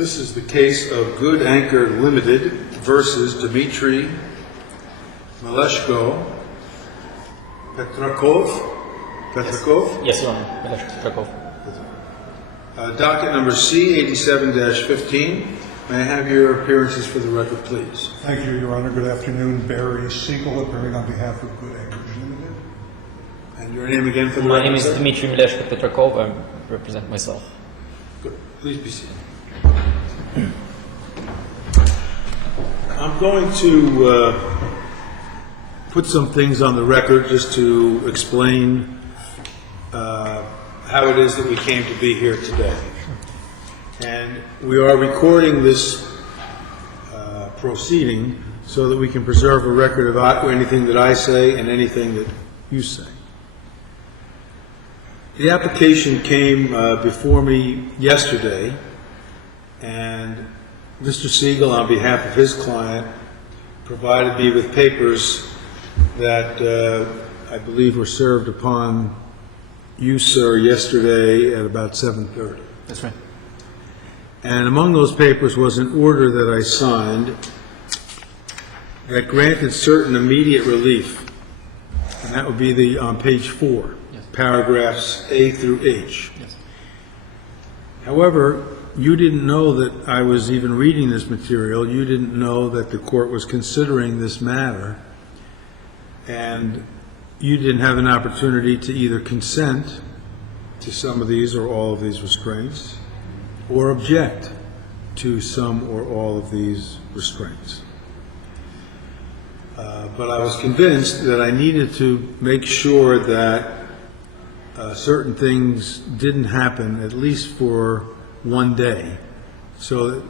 This is the case of Good Anchor Limited versus Dmitry, Meleshko, Petrakov. Yes, Your Honor. Meleshko, Petrakov. Docket number C87-15. May I have your appearances for the record, please? Thank you, Your Honor. Good afternoon. Barry Siegel, appearing on behalf of Good Anchorage Limited. And your name again for the My record? name is sir? Dmitry Meleshko Petrakov. I represent myself. Good. Please be seated. I'm going to put some things on the record just to explain how it is that we came to be here today. And we are recording this proceeding so that we can preserve a record of anything that I say and anything that you say. The application came before me yesterday, and Mr. Siegel, on behalf of his client, provided me with papers that I believe were served upon you, sir, yesterday at about 7:30. That's right. And among those papers was an order that I signed that granted certain immediate relief, and that would be on page 4, Yes. paragraphs A through H. Yes. However, you didn't know that I was even reading this material. You didn't know that the court was considering this matter, and you didn't have an opportunity to either consent to some of these or all of these restraints, or object to some or all of these restraints. But I was convinced that I needed to make sure that certain things didn't happen, at least for one day, so that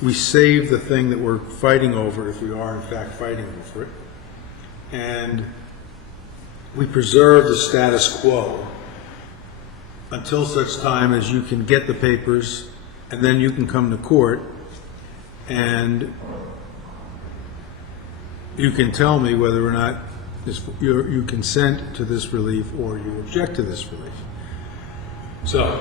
we save the thing that we're fighting over, if we are in fact fighting over it, and we preserve the status quo until such time as you can get the papers, and then you can come to court and you can tell me whether or not you consent to this relief or you object to this relief. So,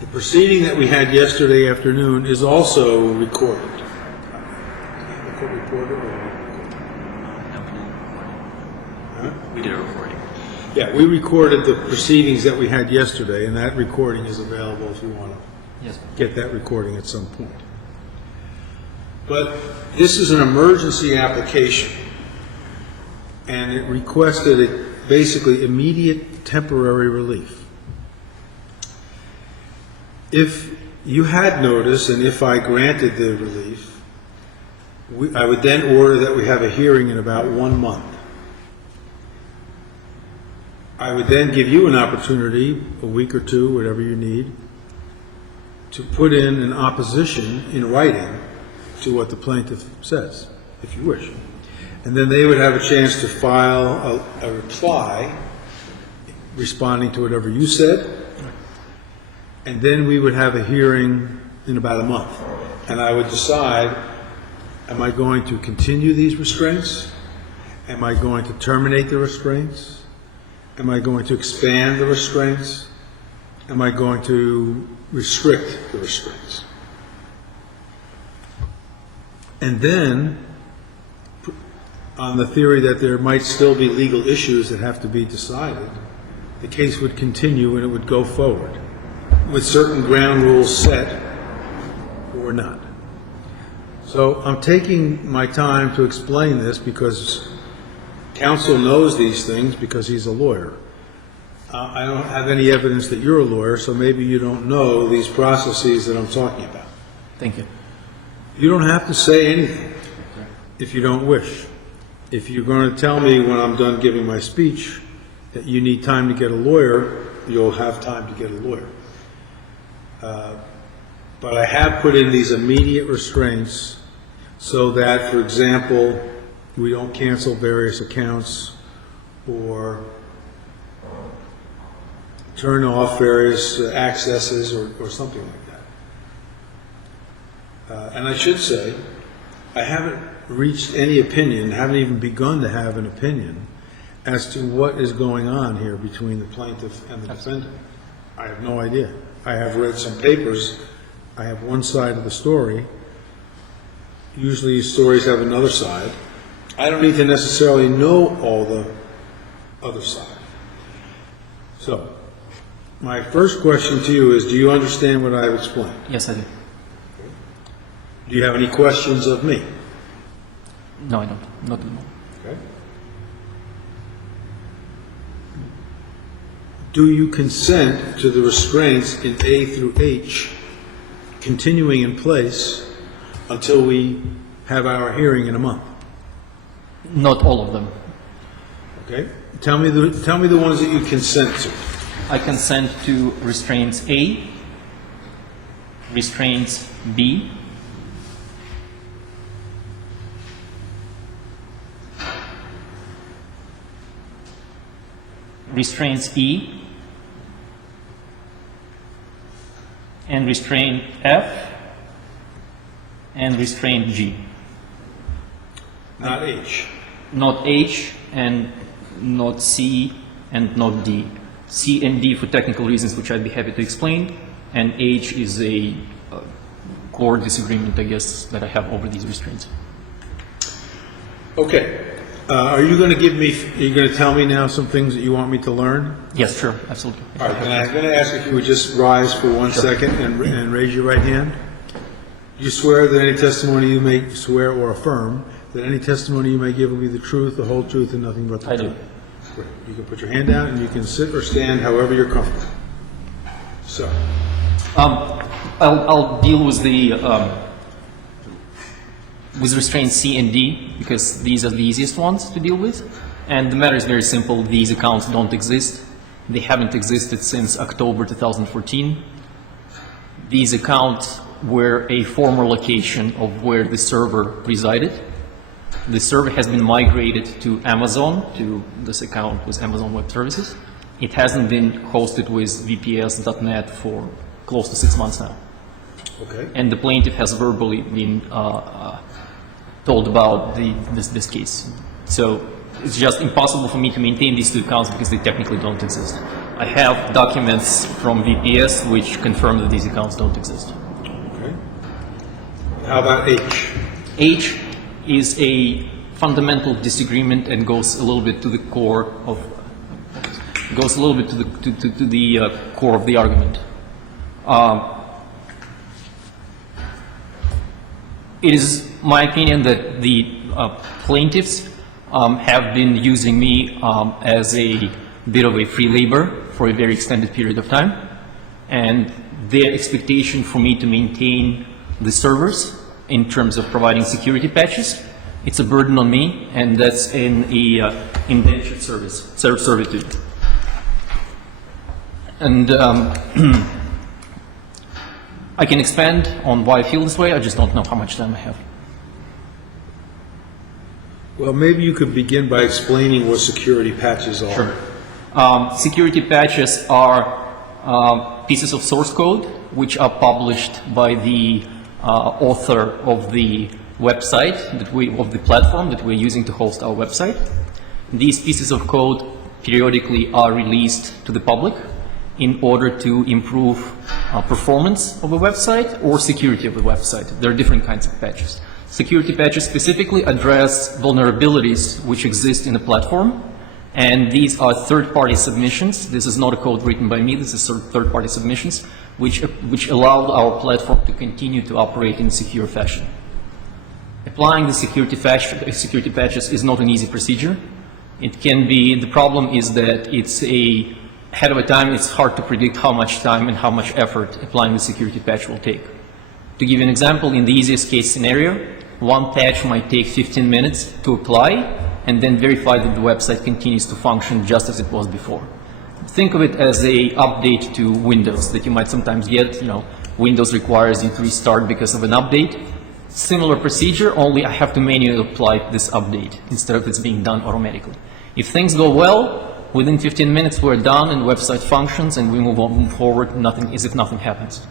the proceeding that we had yesterday afternoon is also recorded. The court reporter or We did a recording. yeah, we recorded the proceedings that we had yesterday, and that recording is available if you want to Yes. get that recording at some point. But this is an emergency application, and it requested basically immediate temporary relief. If you had notice, and if I granted the relief, I would then order that we have a hearing in about 1 month. I would then give you an opportunity, a week or two, whatever you need, to put in an opposition in writing to what the plaintiff says, if you wish. And then they would have a chance to file a reply responding to whatever you said, and then we would have a hearing in about a month. And I would decide, am I going to continue these restraints? Am I going to terminate the restraints? Am I going to expand the restraints? Am I going to restrict the restraints? And then, on the theory that there might still be legal issues that have to be decided, the case would continue and it would go forward with certain ground rules set or not. So I'm taking my time to explain this because counsel knows these things because he's a lawyer. I don't have any evidence that you're a lawyer, so maybe you don't know these processes that I'm talking about. Thank you. You don't have to say anything if you don't wish. If you're going to tell me when I'm done giving my speech that you need time to get a lawyer, you'll have time to get a lawyer. But I have put in these immediate restraints so that, for example, we don't cancel various accounts or turn off various accesses or something like that. And I should say, I haven't reached any opinion, haven't even begun to have an opinion as to what is going on here between the plaintiff and the defendant. I have no idea. I have read some papers I have one side of the story. Usually stories have another side. I don't need to necessarily know all the other side. So, my first question to you is, do you understand what I've explained? Yes, I do. Do you have any questions of me? No, I don't. Not at the moment. Okay. Do you consent to the restraints in A through H continuing in place until we have our hearing in a month? Not all of them. Okay? Tell me the ones that you consent to. I consent to restraints A, restraints B, restraints E, and restraint F, and restraint G. Not H. Not H, and not C, and not D. C and D for technical reasons, which I'd be happy to explain, and H is a core disagreement, I guess, that I have over these restraints. Okay. Are you going to tell me now some things that you want me to learn? Yes, sure, absolutely. All right, then I'm going to ask if you would just rise for 1 second and raise your right hand. You swear that any testimony you may swear or affirm that any testimony you may give will be the truth, the whole truth, and nothing but the I truth? do. Great. You can put your hand down and you can sit or stand however you're comfortable. So, I'll deal with the with restraints C and D because these are the easiest ones to deal with. And the matter is very simple. These accounts don't exist. They haven't existed since October 2014. These accounts were a former location of where the server resided. The server has been migrated to Amazon, to this account with Amazon Web Services. It hasn't been hosted with VPS.net for close to 6 months now. okay. And the plaintiff has verbally been told about this case. So it's just impossible for me to maintain these two accounts because they technically don't exist. I have documents from VPS which confirm that these accounts don't exist. Okay. How about H? H is a fundamental disagreement and goes a little bit to the core of core of the argument. It is my opinion that the plaintiffs have been using me as a bit of a free labor for a very extended period of time, and their expectation for me to maintain the servers in terms of providing security patches, it's a burden on me, and that's in a indentured servitude. And I can expand on why I feel this way. I just don't know how much time I have. Well, maybe you could begin by explaining what security patches are. Sure. Security patches are pieces of source code which are published by the author of the website of the platform that we're using to host our website. These pieces of code periodically are released to the public in order to improve performance of a website or security of a website. There are different kinds of patches. Security patches specifically address vulnerabilities which exist in the platform, and these are third-party submissions. This is not a code written by me. This is third-party submissions which allow our platform to continue to operate in a secure fashion. Applying the security patches is not an easy procedure. It can be, the problem is that it's ahead of a time, it's hard to predict how much time and how much effort applying the security patch will take. To give you an example, in the easiest case scenario, one patch might take 15 minutes to apply and then verify that the website continues to function just as it was before. Think of it as a update to Windows that you might sometimes get. Windows requires you to restart because of an update. Similar procedure, only I have to manually apply this update instead of it's being done automatically. If things go well, within 15 minutes we're done and the website functions and we move forward as if nothing happens.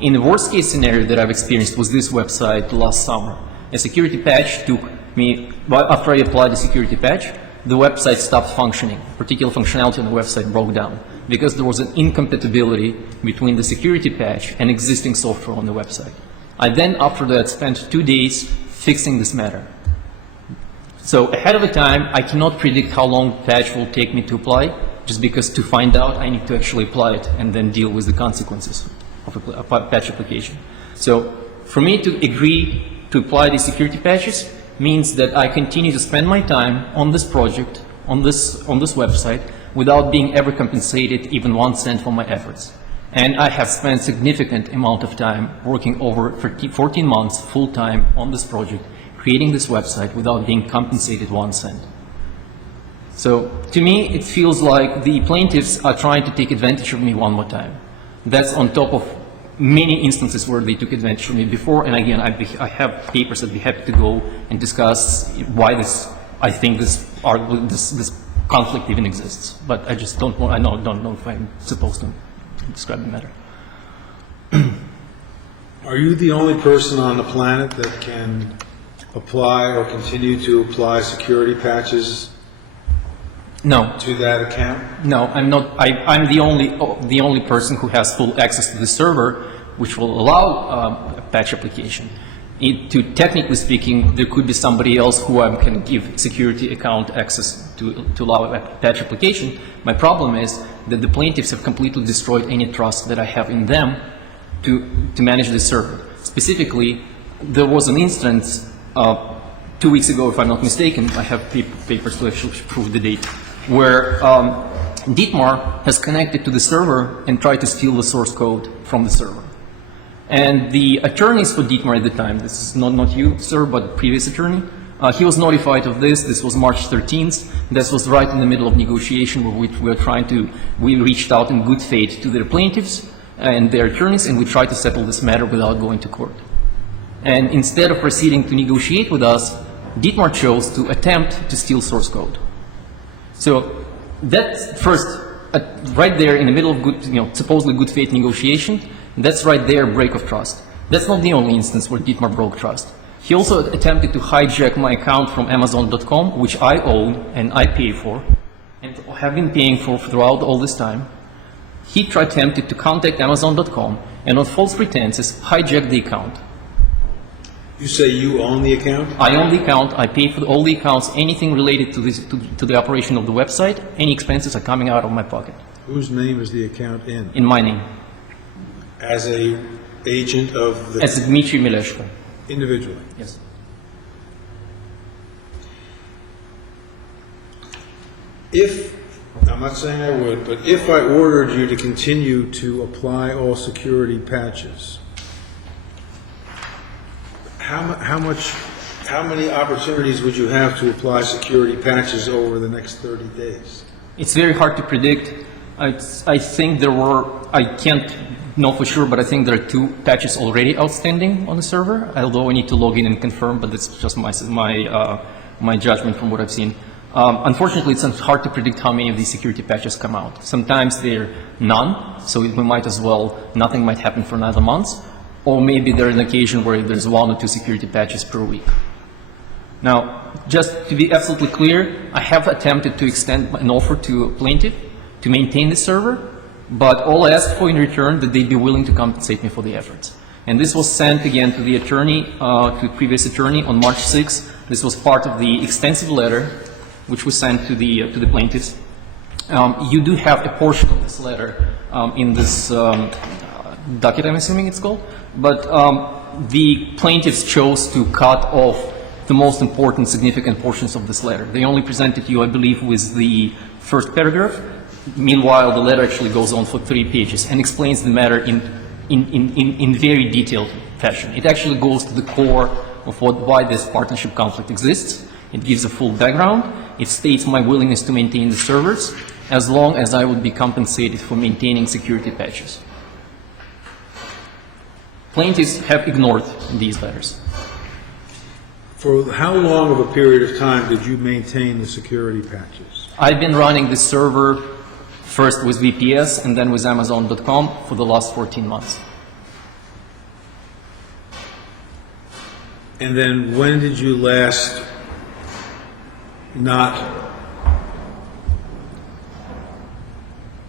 In the worst case scenario that I've experienced was this website last summer. A security patch took me, after I applied the security patch, the website stopped functioning. Particular functionality on the website broke down because there was an incompatibility between the security patch and existing software on the website. I then, after that, spent 2 days fixing this matter. So ahead of the time, I cannot predict how long the patch will take me to apply, just because to find out, I need to actually apply it and then deal with the consequences of a patch application. So for me to agree to apply these security patches means that I continue to spend my time on this project, on this website, without being ever compensated even 1 cent for my efforts. And I have spent significant amount of time working over 14 months full-time on this project, creating this website without being compensated 1 cent. So to me, it feels like the plaintiffs are trying to take advantage of me one more time. That's on top of many instances where they took advantage of me before. And again, I have papers that I'd be happy to go and discuss why I think this conflict even exists. But I just don't know if I'm supposed to describe the matter. Are you the only person on the planet that can apply or continue to apply security patches No. to that account? No, I'm not. I'm the only person who has full access to the server, which will allow a patch application. Technically speaking, there could be somebody else who can give security account access to allow a patch application. My problem is that the plaintiffs have completely destroyed any trust that I have in them to manage the server. Specifically, there was an instance 2 weeks ago, if I'm not mistaken, I have papers to actually prove the date, where Dmitry has connected to the server and tried to steal the source code from the server. And the attorneys for Dmitry at the time, this is not you, sir, but previous attorney, he was notified of this. This was March 13th. This was right in the middle of negotiation where we reached out in good faith to their plaintiffs and their attorneys, and we tried to settle this matter without going to court. And instead of proceeding to negotiate with us, Dmitry chose to attempt to steal source code. So that's first, right there in the middle of supposedly good faith negotiation, that's right there break of trust. That's not the only instance where Dmitry broke trust. He also attempted to hijack my account from Amazon.com, which I own and I pay for, and have been paying for throughout all this time. He attempted to contact Amazon.com and on false pretenses hijack the account. You say you own the account? I own the account, I pay for all the accounts, anything related to the operation of the website, any expenses are coming out of my pocket. Whose name is the account in? In my name. As a agent of the... As Dmitry Meleshko. Individually? Yes. I'm not saying I would, but if I ordered you to continue to apply all security patches, how many opportunities would you have to apply security patches over the next 30 days? It's very hard to predict. I think I can't know for sure, but I think there are 2 patches already outstanding on the server, although I need to log in and confirm, but that's just my judgment from what I've seen. Unfortunately, it's hard to predict how many of these security patches come out. Sometimes they're none, so we might as well, nothing might happen for another month, or maybe there's an occasion where there's 1 or 2 security patches per week. Now, just to be absolutely clear, I have attempted to extend an offer to a plaintiff to maintain the server, but all I asked for in return that they'd be willing to compensate me for the efforts. And this was sent again to the attorney, to the previous attorney on March 6th. This was part of the extensive letter which was sent to the plaintiffs. You do have a portion of this letter in this docket, I'm assuming it's called, but the plaintiffs chose to cut off the most important, significant portions of this letter. They only presented you, I believe, with the first paragraph. Meanwhile, the letter actually goes on for 3 pages and explains the matter in very detailed fashion. It actually goes to the core of why this partnership conflict exists. It gives a full background. It states my willingness to maintain the servers as long as I would be compensated for maintaining security patches. Plaintiffs have ignored these letters. For how long of a period of time did you maintain the security patches? I've been running this server first with VPS and then with Amazon.com for the last 14 months. And then when did you last not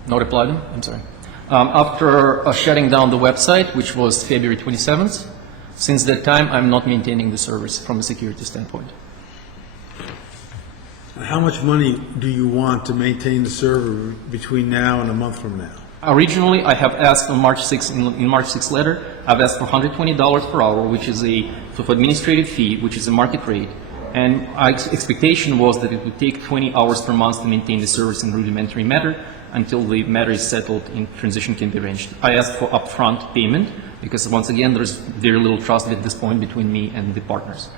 Not applied them? I'm sorry. After shutting down the website, which was February 27th, since that time, I'm not maintaining the service from a security standpoint. How much money do you want to maintain the server between now and a month from now? Originally, I have asked on March 6th, in March 6th letter, I've asked for $120 per hour, which is a sort of administrative fee, which is a market rate. And our expectation was that it would take 20 hours per month to maintain the service in rudimentary matter until the matter is settled and transition can be arranged. I asked for upfront payment because, once again, there's very little trust at this point between me and the partners.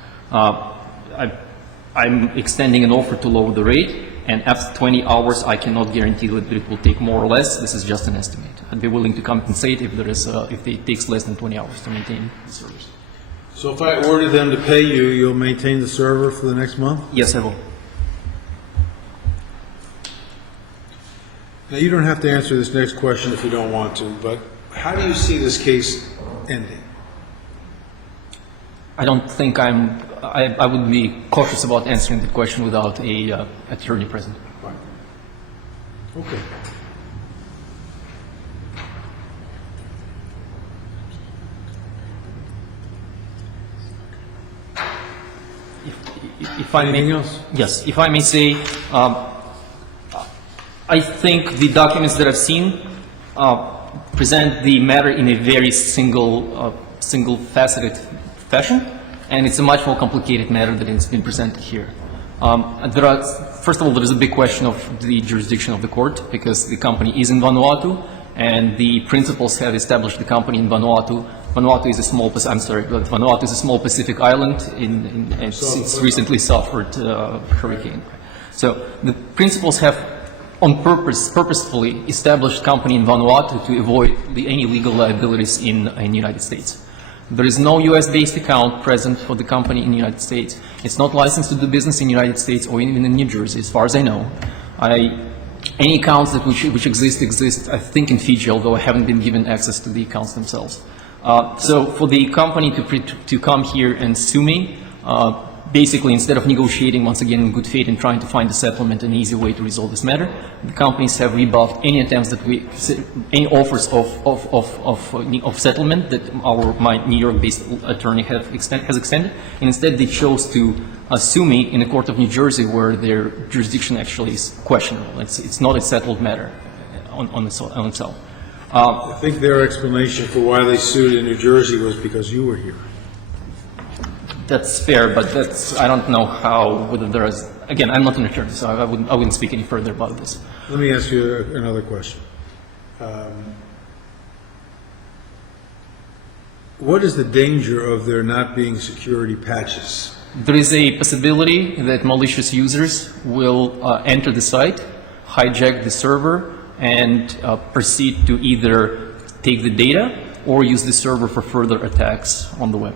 I'm extending an offer to lower the rate, and after 20 hours, I cannot guarantee that it will take more or less. This is just an estimate. I'd be willing to compensate if it takes less than 20 hours to maintain the service. So if I order them to pay you, you'll maintain the server for the next month? Yes, I will. Now, you don't have to answer this next question if you don't want to, but how do you see this case ending? I don't think I would be cautious about answering the question without a attorney present. Right. Okay. If I may, Anything else? Yes, if I may say, I think the documents that I've seen present the matter in a very single-faceted fashion, and it's a much more complicated matter than it's been presented here. First of all, there is a big question of the jurisdiction of the court because the company is in Vanuatu, and the principals have established the company in Vanuatu. Vanuatu is a small Pacific island, and it's recently suffered hurricane. So the principals have, on purpose, purposefully established company in Vanuatu to avoid any legal liabilities in the United States. There is no U.S.-based account present for the company in the United States. It's not licensed to do business in the United States or even in New Jersey, as far as I know. Any accounts which exist, I think, in Fiji, although I haven't been given access to the accounts themselves. So for the company to come here and sue me, basically, instead of negotiating once again in good faith and trying to find a settlement, an easy way to resolve this matter, the companies have rebuffed any attempts any offers of settlement that my New York-based attorney has extended, and instead they chose to sue me in the court of New Jersey, where their jurisdiction actually is questionable. It's not a settled matter on itself. I think their explanation for why they sued in New Jersey was because you were here. That's fair, but I don't know whether there is, again, I'm not an attorney, so I wouldn't speak any further about this. Let me ask you another question. What is the danger of there not being security patches? There is a possibility that malicious users will enter the site, hijack the server, and proceed to either take the data or use the server for further attacks on the web.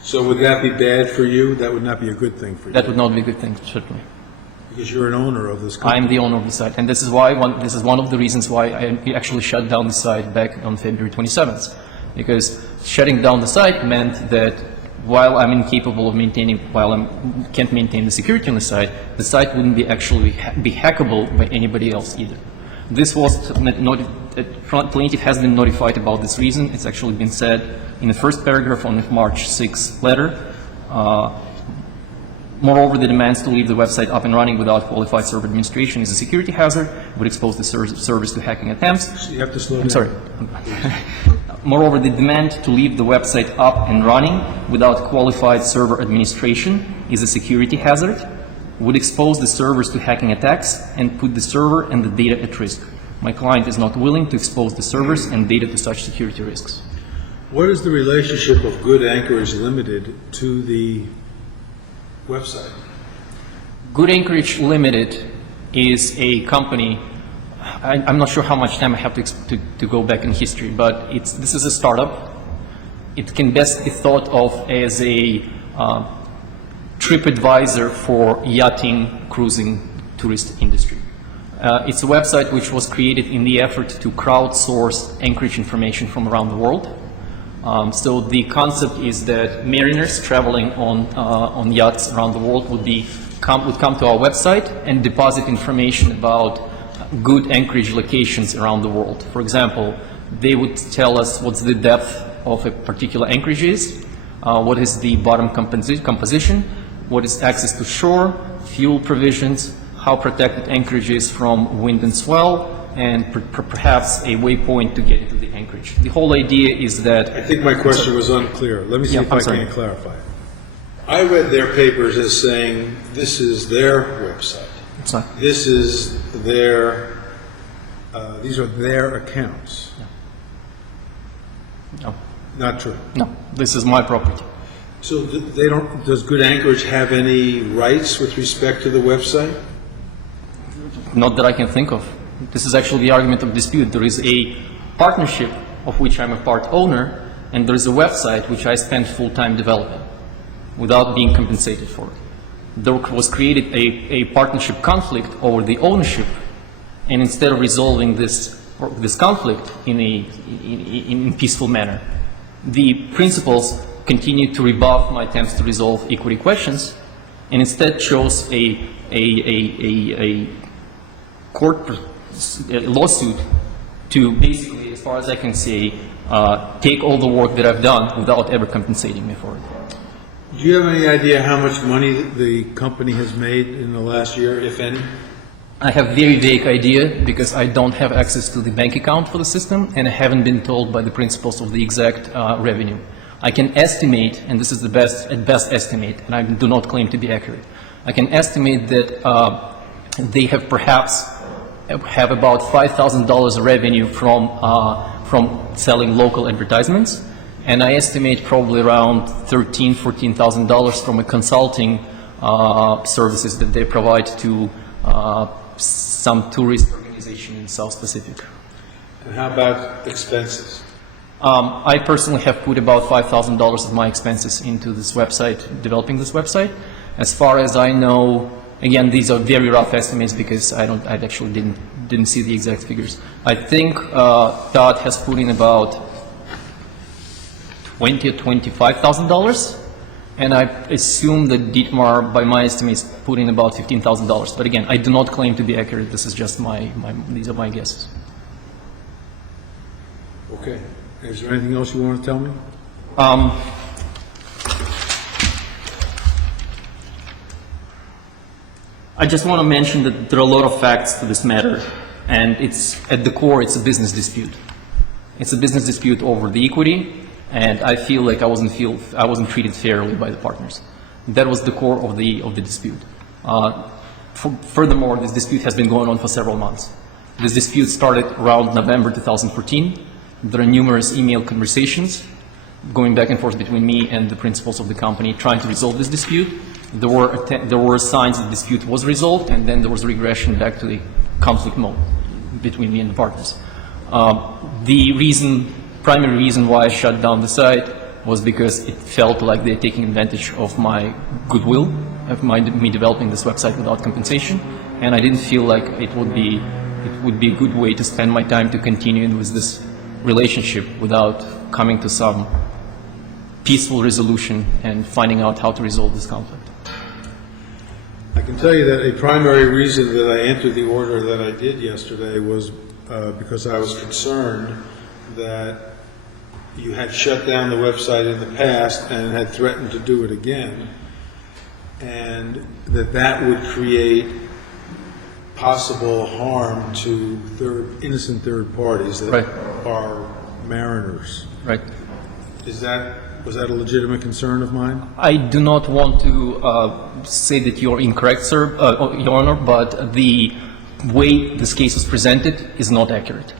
So would that be bad for you? That would not be a good thing for you? That would not be a good thing, certainly. Because you're an owner of this company. I'm the owner of the site, and this is one of the reasons why I actually shut down the site back on February 27th. Because shutting down the site meant that while I'm incapable of can't maintain the security on the site wouldn't be hackable by anybody else either. This was plaintiff has been notified about this reason. It's actually been said in the first paragraph on the March 6th letter. Moreover, the demands to leave the website up and running without qualified server administration is a security hazard, would expose the service to hacking attempts. You have to slow down. I'm sorry. Moreover, the demand to leave the website up and running without qualified server administration is a security hazard, would expose the servers to hacking attacks, and put the server and the data at risk. My client is not willing to expose the servers and data to such security risks. What is the relationship of Good Anchorage Limited to the website? Good Anchorage Limited is a company. I'm not sure how much time I have to go back in history, but this is a startup. It can best be thought of as a TripAdvisor for yachting, cruising, tourist industry. It's a website which was created in the effort to crowdsource Anchorage information from around the world. So the concept is that mariners traveling on yachts around the world would come to our website and deposit information about good Anchorage locations around the world. For example, they would tell us what's the depth of a particular anchorage is, what is the bottom composition, what is access to shore, fuel provisions, how protected Anchorage is from wind and swell, and perhaps a waypoint to get into the anchorage. The whole idea is that... I think my question was unclear. Let me see Yeah, if I I'm sorry. can clarify. I read their papers as saying this is their website. Sorry. This is their, these are their accounts. No, Not true. no, this is my property. So they don't, does Good Anchorage have any rights with respect to the website? Not that I can think of. This is actually the argument of dispute. There is a partnership of which I'm a part owner, and there is a website which I spent full-time developing without being compensated for it. There was created a partnership conflict over the ownership, and instead of resolving this conflict in a peaceful manner, the principals continued to rebuff my attempts to resolve equity questions, and instead chose a court lawsuit to basically, as far as I can say, take all the work that I've done without ever compensating me for it. Do you have any idea how much money the company has made in the last year, if any? I have very vague idea because I don't have access to the bank account for the system, and I haven't been told by the principals of the exact revenue. I can estimate, and this is the best estimate, and I do not claim to be accurate. I can estimate that they have perhaps have about $5,000 revenue from selling local advertisements, and I estimate probably around $14,000 from a consulting services that they provide to some tourist organization in South Pacific. And how about expenses? I personally have put about $5,000 of my expenses into this website, developing this website. As far as I know, again, these are very rough estimates because I actually didn't see the exact figures. I think Todd has put in about $20,000 or $25,000, and I assume that Dietmar, by my estimates, put in about $15,000. But again, I do not claim to be accurate. This is just these are my guesses. Okay. Is there anything else you want to tell me? I just want to mention that there are a lot of facts to this matter, and it's at the core, it's a business dispute. It's a business dispute over the equity, and I feel like I wasn't treated fairly by the partners. That was the core of the dispute. Furthermore, this dispute has been going on for several months. This dispute started around November 2014. There are numerous email conversations going back and forth between me and the principals of the company trying to resolve this dispute. There were signs that the dispute was resolved, and then there was a regression back to the conflict mode between me and the partners. The primary reason why I shut down the site was because it felt like they're taking advantage of my goodwill, of me developing this website without compensation, and I didn't feel like it would be a good way to spend my time to continue with this relationship without coming to some peaceful resolution and finding out how to resolve this conflict. I can tell you that a primary reason that I entered the order that I did yesterday was because I was concerned that you had shut down the website in the past and had threatened to do it again, and that would create possible harm to innocent third parties that Right. are mariners. Right. Was that a legitimate concern of mine? I do not want to say that you're incorrect, sir, Your Honor, but the way this case was presented is not accurate.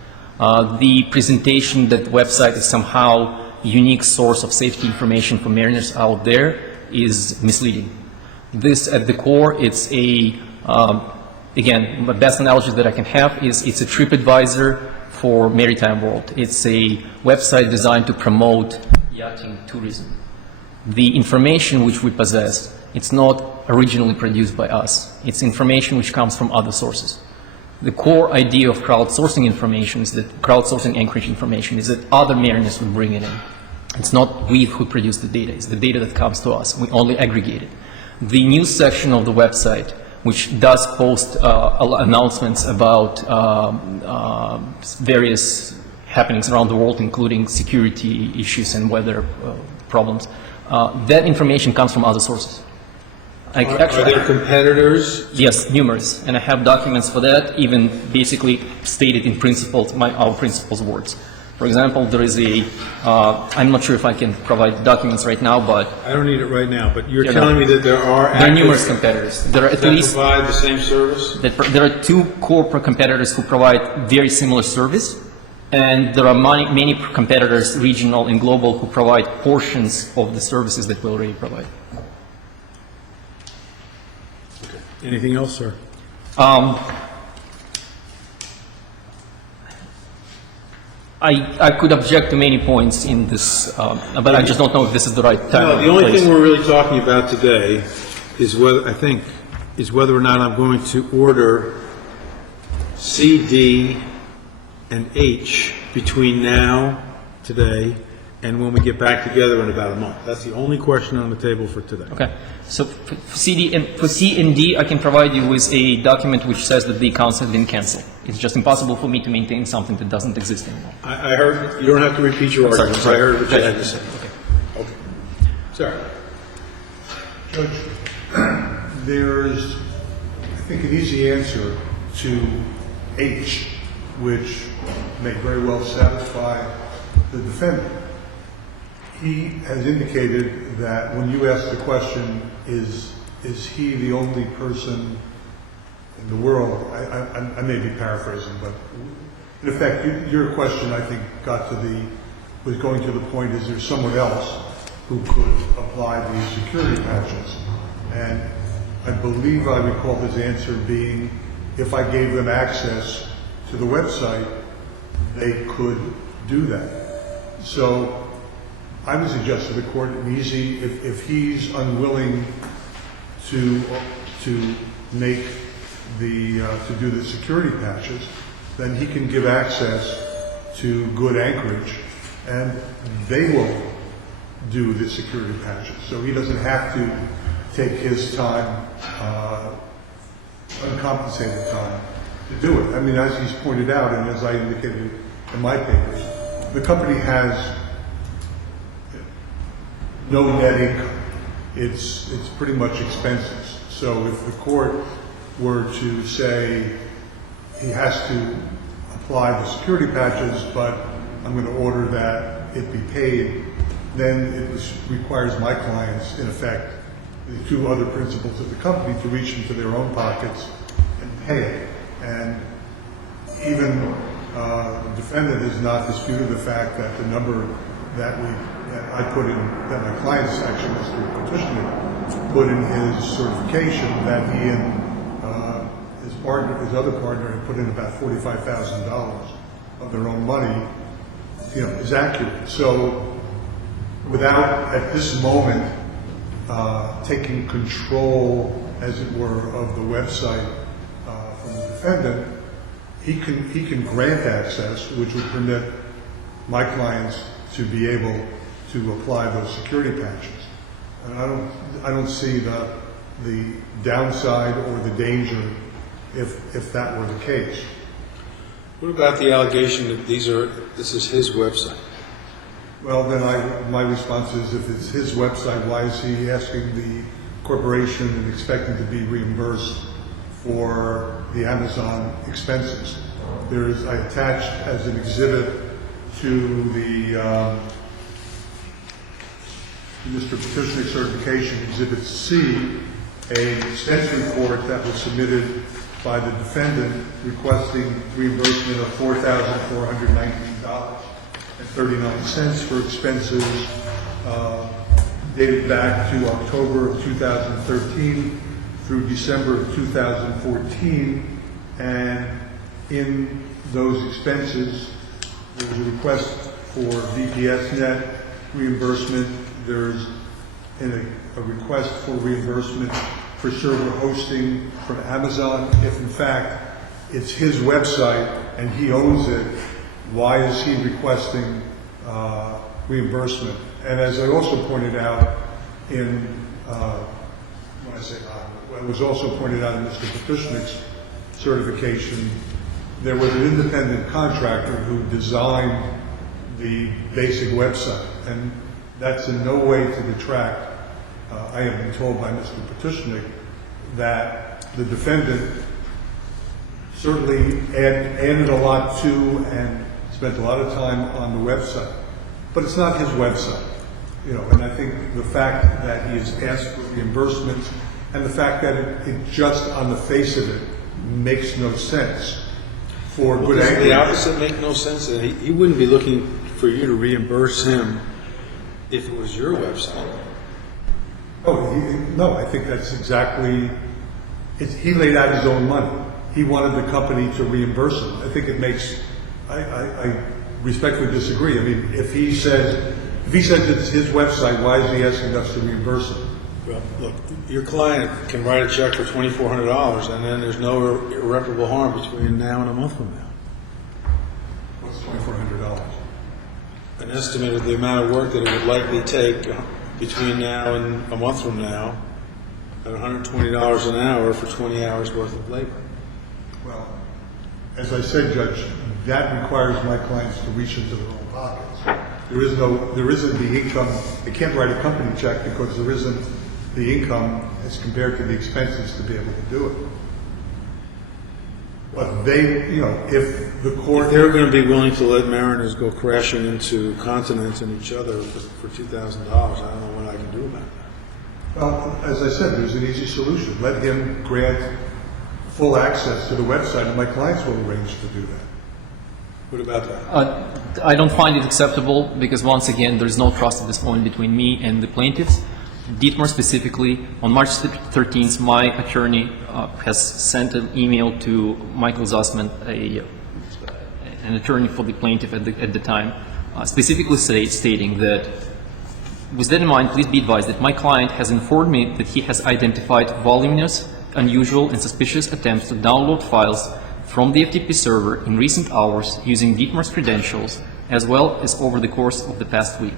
The presentation that the website is somehow a unique source of safety information for mariners out there is misleading. This, at the core, it's again, the best analogy that I can have is it's a TripAdvisor for maritime world. It's a website designed to promote yachting tourism. The information which we possess, it's not originally produced by us. It's information which comes from other sources. The core idea of crowdsourcing information is that crowdsourcing Anchorage information is that other mariners would bring it in. It's not we who produce the data. It's the data that comes to us. We only aggregate it. The news section of the website which does post announcements about various happenings around the world, including security issues and weather problems. That information comes from other sources. Are there competitors? Yes, numerous, and I have documents for that, even basically stated in principles, our principles words. For example, there is I'm not sure if I can provide documents right now, but I don't need it right now, but you're telling me that there are there are numerous actors competitors. There are at that least provide the same service? there are two corporate competitors who provide very similar service, and there are many competitors, regional and global, who provide portions of the services that we already provide. Anything else, sir? I could object to many points in this, but I just don't know if this is the right time. No, the or only place. thing we're really talking about today is whether or not I'm going to order C, D, and H between now, today, and when we get back together in about a month. That's the only question on the table for today. Okay, so for C and D, I can provide you with a document which says that the accounts have been canceled. It's just impossible for me to maintain something that doesn't exist anymore. I heard, you don't have to repeat your Sorry, arguments. sorry. I heard what you had to say. Okay. Okay. Sorry. Judge, there's, I think, an easy answer to H, which may very well satisfy the defendant. He has indicated that when you ask the question, is he the only person in the world, I may be paraphrasing, but in effect, your question, I think, was going to the point, is there someone else who could apply these security patches? And I believe I recall his answer being, if I gave them access to the website, they could do that. So I would suggest to the court, easy, if he's unwilling to make to do the security patches, then he can give access to Good Anchorage, and they will do the security patches. So he doesn't have to take his time, uncompensated time, to do it. I mean, as he's pointed out, and as I indicated in my papers, the company has no net income. It's pretty much expenses. So if the court were to say he has to apply the security patches, but I'm going to order that it be paid, then it requires my clients, in effect, the two other principals of the company, to reach into their own pockets and pay it. And even the defendant has not disputed the fact that the number that I put in, that my client's actually, Mr. Petitioner, put in his certification, that he and his other partner had put in about $45,000 of their own money, is accurate. So without, at this moment, taking control, as it were, of the website from the defendant, he can grant access, which would permit my clients to be able to apply those security patches. And I don't see the downside or the danger if that were the case. What about the allegation that this is his website? Well, then my response is, if it's his website, why is he asking the corporation and expecting to be reimbursed for the Amazon expenses? I attached as an exhibit to the Mr. Petitioner certification, Exhibit C, an expense report that was submitted by the defendant requesting reimbursement of $4,419.39 for expenses dated back to October of 2013 through December of 2014. And in those expenses, there was a request for VPSnet reimbursement. There's a request for reimbursement for server hosting from Amazon. If in fact it's his website and he owns it, why is he requesting reimbursement? And as I also pointed out in when I say what was also pointed out in Mr. Petushnik's certification, there was an independent contractor who designed the basic website, and that's in no way to detract. I have been told by Mr. Petushnik that the defendant certainly added a lot to and spent a lot of time on the website, but it's not his website, you know. And I think the fact that he has asked for reimbursement and the fact that it just on the face of it makes no sense for good Doesn't Anchorage. the opposite make no sense? That he wouldn't be looking for you to reimburse him if it was your website. No, I think that's exactly. He laid out his own money. He wanted the company to reimburse him. I think it makes. I respectfully disagree. I mean, if he says it's his website, why is he asking us to reimburse him? Well, look, your client can write a check for $2,400, and then there's no irreparable harm between now and a month from now. What's $2,400? An estimate of the amount of work that it would likely take between now and a month from now at $120 an hour for 20 hours worth of labor. Well, as I said, Judge, that requires my clients to reach into their own pockets. There isn't the income. They can't write a company check because there isn't the income as compared to the expenses to be able to do it. But they, you know, if the court... If they're going to be willing to let mariners go crashing into continents and each other for $2,000, I don't know what I can do about that. Well, as I said, there's an easy solution. Let him grant full access to the website, and my clients will arrange to do that. What about that? I don't find it acceptable because, once again, there's no trust at this point between me and the plaintiffs. Dietmar specifically, on March 13th, my attorney has sent an email to Michael Zussman, an attorney for the plaintiff at the time, specifically stating that, with that in mind, please be advised that my client has informed me that he has identified voluminous, unusual, and suspicious attempts to download files from the FTP server in recent hours using Dietmar's credentials, as well as over the course of the past week.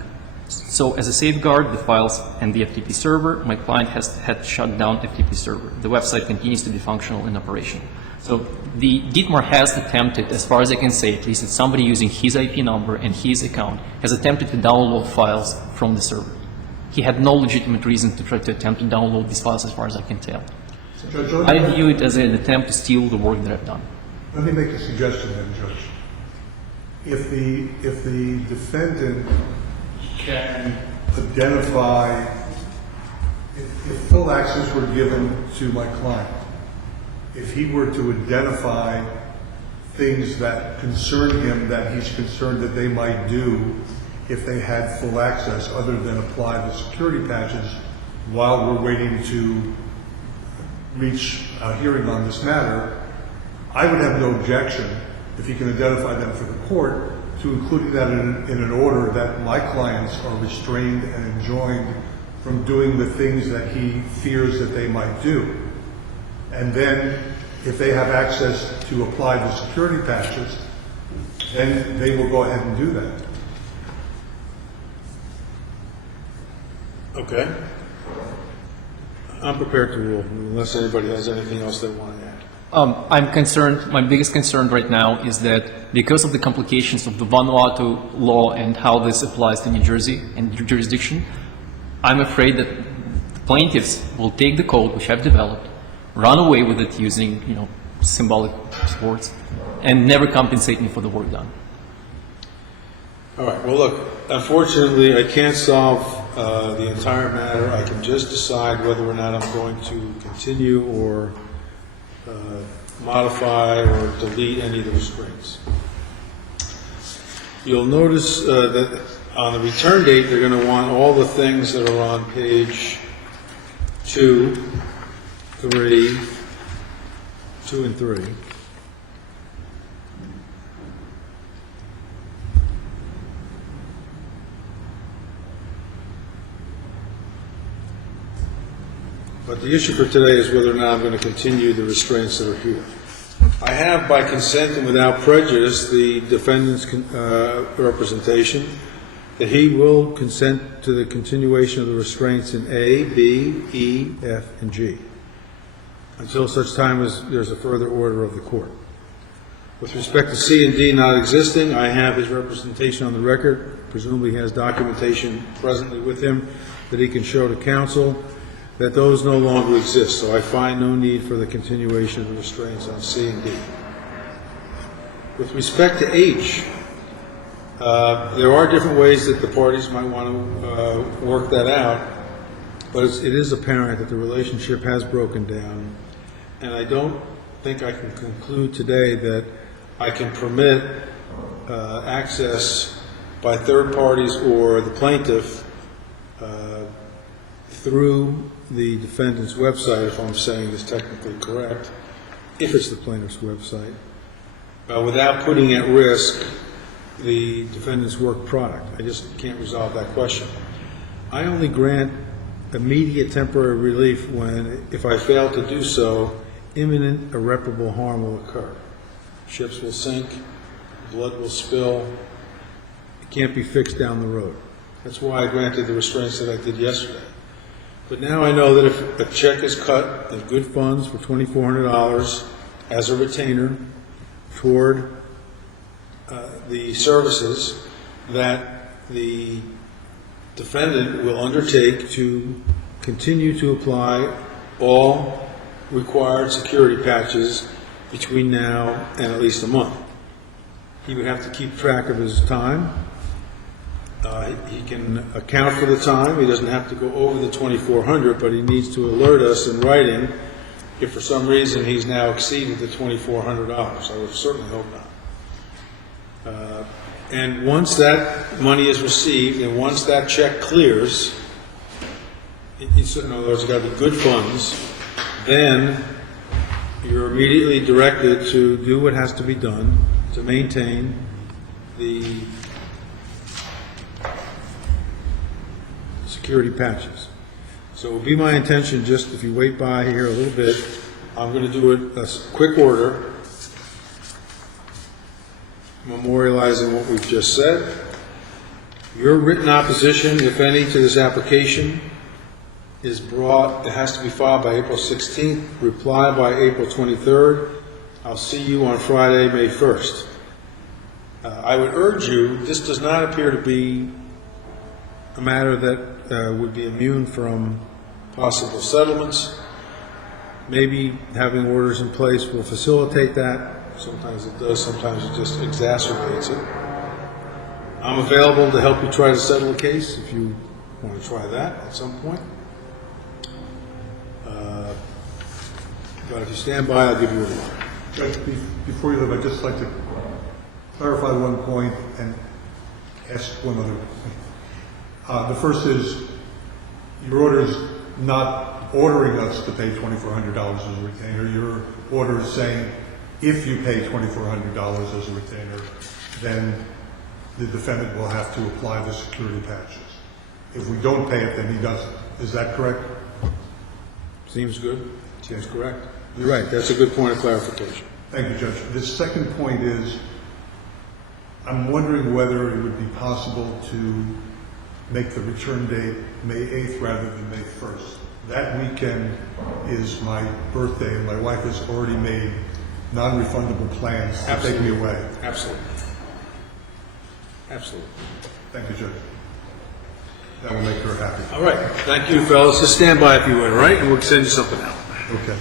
So, as a safeguard, the files and the FTP server, my client had shut down FTP server. The website continues to be functional in operation. So, Dietmar has attempted, as far as I can say, at least, that somebody using his IP number and his account has attempted to download files from the server. He had no legitimate reason to try to attempt to download these files, as far as I can tell. Judge, I view it as an attempt to steal the work that I've done. let me make a suggestion then, Judge. If the defendant can identify, if full access were given to my client, if he were to identify things that concern him, that he's concerned that they might do if they had full access, other than apply the security patches while we're waiting to reach a hearing on this matter, I would have no objection, if he can identify them for the court, to including that in an order that my clients are restrained and enjoined from doing the things that he fears that they might do. And then, if they have access to apply the security patches, then they will go ahead and do that. Okay. I'm prepared to rule, unless anybody has anything else they want to add. I'm concerned, my biggest concern right now is that because of the complications of the Vanuatu law and how this applies to New Jersey and jurisdiction, I'm afraid that the plaintiffs will take the code which I've developed, run away with it using, symbolic words, and never compensate me for the work done. All right, well, look, unfortunately, I can't solve the entire matter. I can just decide whether or not I'm going to continue or modify or delete any of the restraints. You'll notice that on the return date, they're going to want all the things that are on page 2, 3, 2 and 3. But the issue for today is whether or not I'm going to continue the restraints that are here. I have, by consent and without prejudice, the defendant's representation that he will consent to the continuation of the restraints in A, B, E, F, and G. until such time as there's a further order of the court. With respect to C and D not existing, I have his representation on the record. Presumably he has documentation presently with him that he can show to counsel that those no longer exist. So I find no need for the continuation of the restraints on C and D. With respect to H, there are different ways that the parties might want to work that out, but it is apparent that the relationship has broken down, and I don't think I can conclude today that I can permit access by third parties or the plaintiff through the defendant's website, if I'm saying this technically correct, if it's the plaintiff's website, without putting at risk the defendant's work product. I just can't resolve that question. I only grant immediate temporary relief when, if I fail to do so, imminent irreparable harm will occur. Ships will sink, blood will spill, it can't be fixed down the road. That's why I granted the restraints that I did yesterday. But now I know that if a check is cut in good funds for $2,400 as a retainer toward the services that the defendant will undertake to continue to apply all required security patches between now and at least a month. He would have to keep track of his time. He can account for the time. He doesn't have to go over the 2,400, but he needs to alert us in writing if for some reason he's now exceeded the $2,400. I would certainly hope not. And once that money is received and once that check clears, in other words, it's got to be good funds, then you're immediately directed to do what has to be done to maintain the security patches. So it will be my intention, just if you wait by here a little bit, I'm going to do a quick order memorializing what we've just said. Your written opposition, if any, to this application is brought, it has to be filed by April 16th, reply by April 23rd. I'll see you on Friday, May 1st. I would urge you, this does not appear to be a matter that would be immune from possible settlements. Maybe having orders in place will facilitate that. Sometimes it does, sometimes it just exacerbates it. I'm available to help you try to settle a case if you want to try that at some point. But if you stand by, I'll give you a line. Judge, before you leave, I'd just like to clarify one point and ask one other point. The first is, your order is not ordering us to pay $2,400 as a retainer. Your order is saying, if you pay $2,400 as a retainer, then the defendant will have to apply the security patches. If we don't pay it, then he doesn't. Is that correct? Seems good. Seems correct. You're right. That's a good point of clarification. Thank you, Judge. The second point is, I'm wondering whether it would be possible to make the return date May 8th rather than May 1st. That weekend is my birthday, and my wife has already made non-refundable plans to take me away. Absolutely. Absolutely. Thank you, Judge. That will make her happy. All right. Thank you, fellas. Just stand by if you would, all right? And we'll send you something out. Okay.